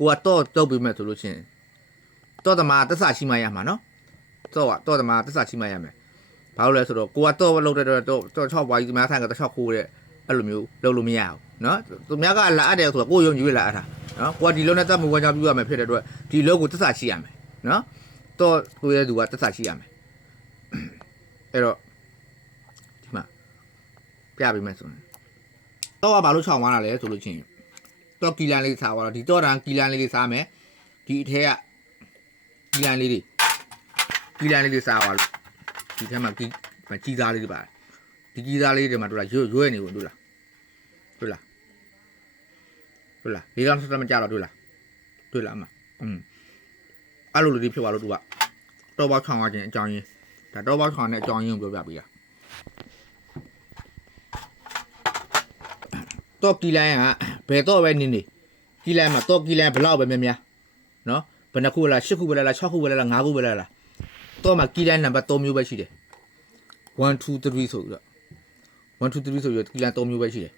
ကိုကတော့ပြီးမဲ့ဆိုလို့ချင်းတော့တမာတက်ဆာရှိမှရမှာနော်တော့တမာတက်ဆာရှိမှရမယ်ဘာလို့လဲဆိုတော့ကိုကတော့လောက်တဲ့တော့6ဘွားကြီးဒီမှာထိုင်ကတော့6ခိုးတဲ့အဲ့လိုမျိုးလုပ်လို့မရဘူးနော်သူများကလာအပ်တယ်ဆိုတော့ကိုယုံကြည်ရလာအပ်တာနော်ကိုကဒီလုံးနဲ့တက်မှုဝင်ကြပြရမယ်ဖြစ်တဲ့အတွက်ဒီလုံးကိုတက်ဆာရှိရမယ်နော်တော့ကိုရဲ့သူကတက်ဆာရှိရမယ်အဲ့တော့ဒီမှာပြပေးမယ်ဆိုရင်တော့ကဘာလို့ချောင်းသွားတာလဲဆိုလို့ချင်းတော့ကီလန်လေးစားသွားတော့ဒီတော့တန်းကီလန်လေးစားမယ်ဒီအထက်ကကီလန်လေးတွေစားသွားလို့ဒီထဲမှာကြီးသားလေးတွေပါတယ်ဒီကြီးသားလေးတွေမှာတို့လားရွဲ့နေဘူးတို့လားဒီကောင်စမကြတော့တို့လားအမအဲ့လိုလူတွေဖြစ်သွားလို့သူကတော့ဘောက်ချောင်းရခြင်းအကြောင်းရင်းဒါတော့ဘောက်ချောင်းနဲ့အကြောင်းရင်းကိုပြောပြပေးတာတော့ကီလန်ကဘယ်တော့ပဲနေကီလန်မှာတော့ကီလန်ဘလောက်ပဲများနော်ဘယ်နှခုလား8ခုပဲလား6ခုပဲလား5ခုပဲလားတော့မှာကီလန်နံပါတ်3မျိုးပဲရှိတယ်1 2 3ဆိုပြီးတော့1 2 3ဆိုပြီးတော့ကီလန်3မျိုးပဲရှိတယ်